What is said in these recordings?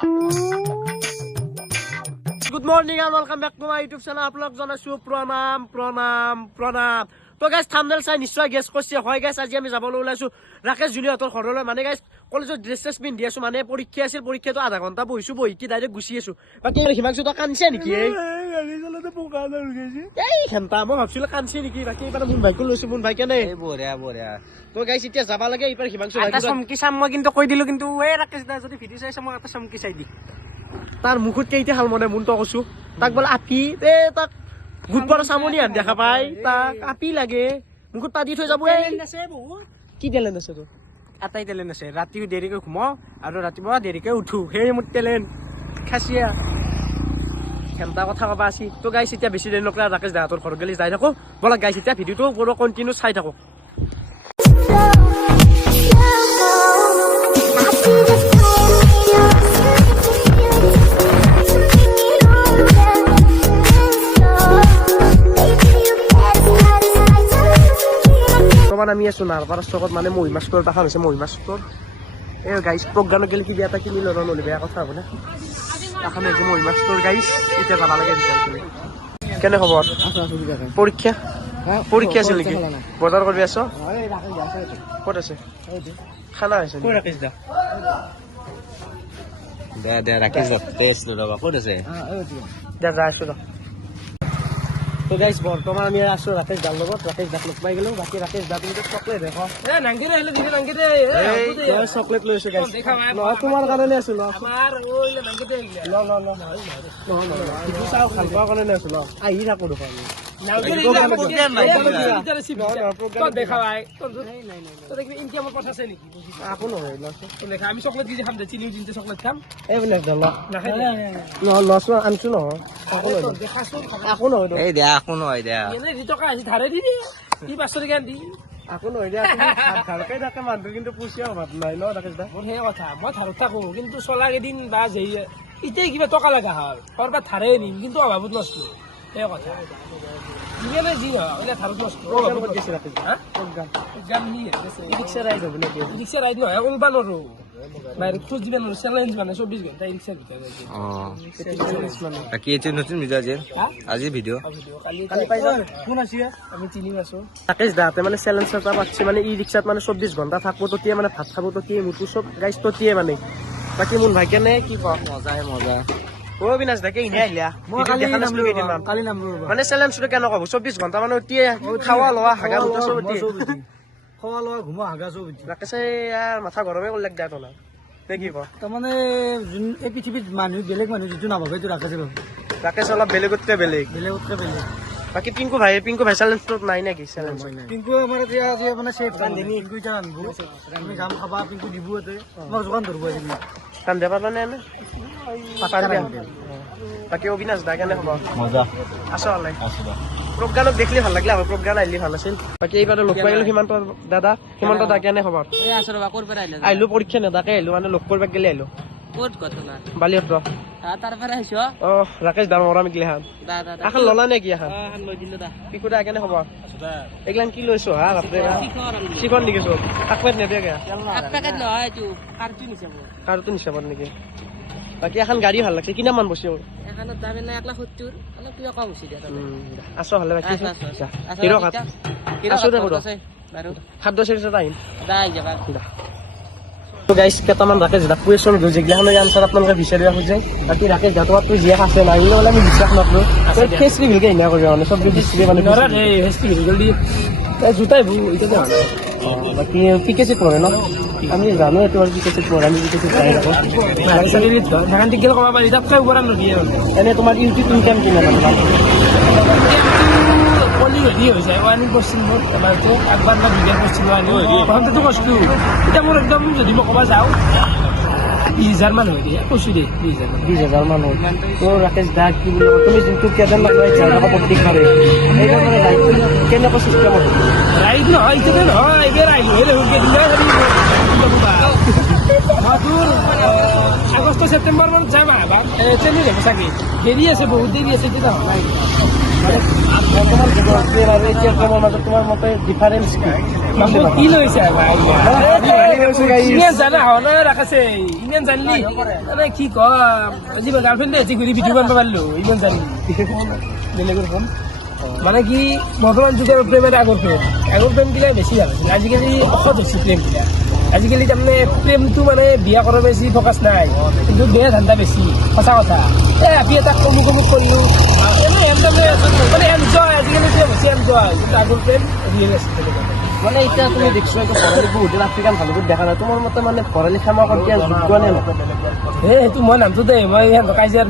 Good morning and welcome back to my YouTube channel. আপোনাক জনাইছো প্ৰণাম তো গাইজ থাম্বনেল চাই নিশ্চয় গেছ কৰিছে হয় গাইজ আজি আমি যাবলৈ ওলাইছো ৰাকেশ জুনিয়ৰহঁতৰ ঘৰলৈ মানে গাইজ কলেজত ড্ৰেছ পিন্ধি আছো মানে পৰীক্ষা আছিল পৰীক্ষাটো আধা ঘণ্টা বহিছো বহি কি ডাইৰেক্ট গুচি আছো বাকী হিমাংশু তই কান্দিছে নেকি এই ঘণ্টা মই ভাবছিলো কান্দিছে নেকি বাকী এইবাৰ মোৰ বাইকো লৈছো মোৰ বাইকে নাই বঢ়িয়া তো গাইজ এতিয়া যাব লাগে এইবাৰ হিমাংশু এটা চমকি চাম মই কিন্তু কৈ দিলো কিন্তু এই ৰাকেশ দা যদি ভিডিঅ' চাইছে মই এটা চমকি চাই দি তাৰ মুখত কেইটা হাল মনে মুন তো কৈছো তাক বোলে আপি তাক গুডবাৰ চামনি আন দেখা পাই তাক আপি লাগে মুখত পাতি থৈ যাব কি টেলেণ্ট আছে তোৰ এটাই টেলেণ্ট আছে ৰাতিও দেৰিকৈ ঘুমাও আৰু ৰাতিপুৱা দেৰিকৈ উঠো সেই মোৰ টেলেণ্ট খাচিয়া ঘণ্টা কথা ক'বা আছে তো গাইছ এতিয়া বেছি দেৰি নকৰা ৰাকেশ দাহঁতৰ ঘৰত গেলি যাই থাকো ব'লা গাইছ এতিয়া ভিডিঅ'টো পুৰো কন্টিনিউ চাই থাকো আমি আছো নাৰপাৰা চকত মানে মহিমা ষ্ট'ৰ এখন হৈছে মহিমা ষ্ট'ৰ এই গাইছ প্ৰজ্ঞানক গেলি কিবা এটা কিনি ল'ব নহ'লে বেয়া কথা হ'ব না এখন হৈছে মহিমা ষ্ট'ৰ গাইছ এতিয়া যাব লাগে কেনে খবৰ পৰীক্ষা পৰীক্ষা আছিল নেকি বজাৰ কৰি আছ ক'ত আছে খানা হৈছে দে ৰাকেশ টেষ্ট ল'বা ক'ত আছে দে যাই আছো ৰ তো গাইছ বৰ্তমান আমি আছো ৰাকেশ দাৰ লগত ৰাকেশ দাক লগ পাই গ'লো বাকী ৰাকেশ দা তুমি চকলেট দেখো চকলেট লৈছো গাইছ নহয় তোমাৰ কাৰণে আছো ল চাওঁ ভাল পোৱাৰ কাৰণে আছো ল আহি থাকো দেখোন আমি চকলেট কি খাম চিনি চিন্তা চকলেট খাম এইবিলাক লছ আনছো নহয় একো নহয় এই দিয়া একো নহয় দিয়া টকা আহি ধাৰে দি দিয়ে কি 500 টকা দি একো নহয় দিয়া ভালকে থাকে মানুহ কিন্তু পইচা অভাৱ নাই ন ৰাকেশ দা মোৰ সেই কথা মই ধাৰত থাকো কিন্তু চলা কেইদিন বা এতিয়া কিবা টকা লগা হ'ল কৰবাত ধাৰে নিম কিন্তু অভাৱত নষ্ট সেই কথা যিমানে যি হয় ধাৰত নষ্ট ৰিক্সা ৰাইড হ'ব নেকি ৰিক্সা ৰাইড নহয় ওলবা নোৱাৰো খোজ দিব নোৱাৰো চেলেঞ্জ মানে 24 ঘণ্টা ৰিক্সাৰ ভিতৰত বাকী এতিয়া নতুন ভিডিঅ' আজি ভিডিঅ' কালি পাই যাম কোন আছে আমি চিনি আছো ৰাকেশ দাতে মানে চেলেঞ্জ এটা পাচ্ছি মানে ই ৰিক্সাত মানে 24 ঘণ্টা থাকবো ততিয়া মানে ভাত খাব ততিয়া মুঠু চব গাইছ ততিয়া মানে বাকী মোৰ ভাগ্য নে কি কওঁ মজা ও বিনাশ দাকে ইনে আহিলা মই কালি নাম মানে চেলেঞ্জটো কেনে ক'ব 24 ঘণ্টা মানে অতিয়ে খাৱা লোৱা হাগা মুতা চব অতিয়ে খোৱা লোৱা ঘুমা হাগা চব ৰাকেশে ইয়াৰ মাথা গৰমে কৰি লাগ যায় তোলা নে কি কওঁ তাৰমানে যোন এই পৃথিৱীত মানুহ বেলেগ মানুহ যিটো নাভাবে সেইটো ৰাকেশে ভাবে ৰাকেশ অলপ বেলেগতকৈ বেলেগ বাকী পিংকু ভাই চেলেঞ্জটোত নাই নেকি চেলেঞ্জ পিংকু আমাৰ এতিয়া আজি মানে চেফ পিংকু এতিয়া আনিব আমি যাম খাবা পিংকু দিব আমাক যোগান ধৰিব আহিবি কান্দে পাৰবা নে বাকী অবিনাশ দা কেনে খবৰ মজা আছো ভালে প্ৰজ্ঞানক দেখিলে ভাল লাগিলে আমাৰ প্ৰজ্ঞান আহিলে ভাল আছিল বাকী এইবাৰ লগ পাই গ'লো সীমান্ত দাদা সীমান্ত দা কেনে খবৰ আহিলো পৰীক্ষা নেদাকে আহিলো মানে লগ কৰিব গেলি আহিলো বালিহঁত ৰাকেশ দাম মৰা মিকিলে হান এখন ললা নে কি এখন পিকু দা কেনে খবৰ এইগিলান কি লৈছো হা শিখন নেকি চব কাকপেট নেদিয়াকে কাৰ্টুন হিচাপত নেকি বাকী এখন গাড়ী ভাল লাগছে কিমান মান বস্তু আছো ভালে বাকী হিৰ আছো দে খাদ্য চেৰিছত আহিম গাইছ কেইটামান ৰাকেশ দাক কুৱেশ্যন যিগিলাখনৰ এনচাৰ আপোনালোকে বিচাৰিব খোজে বাকী ৰাকেশ দা তোমাক জীয়াক আছে নাই বোলে আমি বিশ্বাস নকৰো ফেচ ৰিভিলকে হিনা কৰিব মানে চব ডিছপ্লে মানে জোতাই এতিয়া বাকী পিকেচিত পঢ়ে ন আমি জানো এইটো আৰু পিকেচিত পঢ়ে আমি পিকেচিত চাই থাকোঁ এনে তোমাৰ ইউটিউব ইনকাম কিমান এতিয়া মোৰ একদম যদি মই ক'ব যাওঁ 20,000 মান হয় দিয়া কৈছো দেই 20,000 মান হয় তো ৰাকেশ দা কি বুলি তুমি যোনটো কেইজন মানুহ প্ৰত্যেকবাৰে সেইবাৰ মানে কেনেকুৱা চিষ্টেমত ৰাইড নহয় এতিয়া নহয় এইবাৰ আহিলো আগষ্ট ছেপ্টেম্বৰ মানত যাম আবাৰ ট্ৰেইনত যাব চাগে দেৰি আছে বহুত দেৰি আছে তেতিয়া তোমাৰ মতে ডিফাৰেঞ্চ কি লৈছে হৈছে গাইছ ইমান জানা হোৱা নাই ৰাখাছে ইমান জানলি মানে কি কম আজি মই গাৰ্লফ্ৰেণ্ডে আজি ঘূৰি ভিডিঅ' বনাব পাৰিলো ইমান জানলি বেলেগৰ ফোন মানে কি বৰ্তমান যুগৰ প্ৰেম আৰু আগৰ প্ৰেমবিলাক বেছি ভাল আছিল আজিকালি অসৎ হৈছে প্ৰেমবিলাক আজিকালি তাৰমানে প্ৰেমটো মানে বিয়া কৰাৰ বেছি ফ'কাছ নাই কিন্তু বেয়া ধান্দা বেছি সঁচা কথা এই ৰাতি এটা কমুক কৰিলোঁ এনেই মানে এনজয় আজিকালি প্ৰেম হৈছে এনজয় কিন্তু আগৰ প্ৰেম ৰিয়েল আছিল মানে এতিয়া তুমি দেখিছো ভৰালি বহুত দিন আফ্ৰিকান ভালুকত দেখা নাই তোমাৰ মতে মানে ভৰালি ক্ষমা কৰি দিয়া যোগ্য নে নহয় সেইটো মই নামটো দেই মই সিহঁতৰ কাজিয়াৰ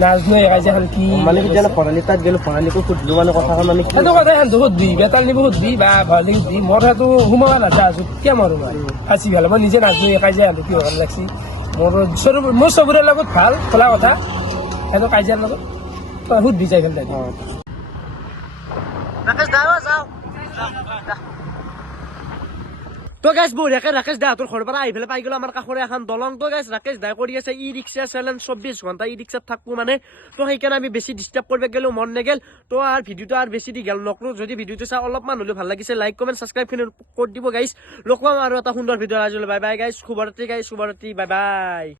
নাজনো কাজিয়াখন কি মানে কি জানো ভৰালি তাত গ'লো ভৰালিকো সুধিলো মানে কথাখন মানে কি সেইটো কথা সিহঁতক সুধবি বেতাল নিব সুধবি বা ভৰালিক সুধবি মোৰ সেইটো সোমাব নাযাওঁ কিয় মাৰো মই ফাঁচি ভাল মই নিজে নাজনো কাজিয়া সিহঁতে কি ভাল লাগছি মোৰ চবৰে লগত ভাল খোলা কথা সিহঁতৰ কাজিয়াৰ লগত সুধবি যাই ভাল লাগে তো গাইছ বঢ়িয়াকে ৰাকেশ দাহঁতৰ ঘৰৰ পৰা আহি পেলাই পাই গ'লো আমাৰ কাষৰে এখন দলং তো গাইছ ৰাকেশ দাই কৰি আছে ই ৰিক্সা চেলেঞ্জ 24 ঘণ্টা ই ৰিক্সাত থাকবো মানে তো সেইকাৰণে আমি বেছি ডিষ্টাৰ্ব কৰিব গেলো মন নেগেল তো আৰু ভিডিঅ'টো আৰু বেছি দি গেল নকৰো যদি ভিডিঅ'টো চাই অলপমান হ'লেও ভাল লাগিছে লাইক কমেণ্ট ছাবস্ক্ৰাইব কৰি দিব গাইছ লগ পাম আৰু এটা সুন্দৰ ভিডিঅ' আজিলৈ বাই বাই গাইছ শুভৰাত্ৰি বাই বাই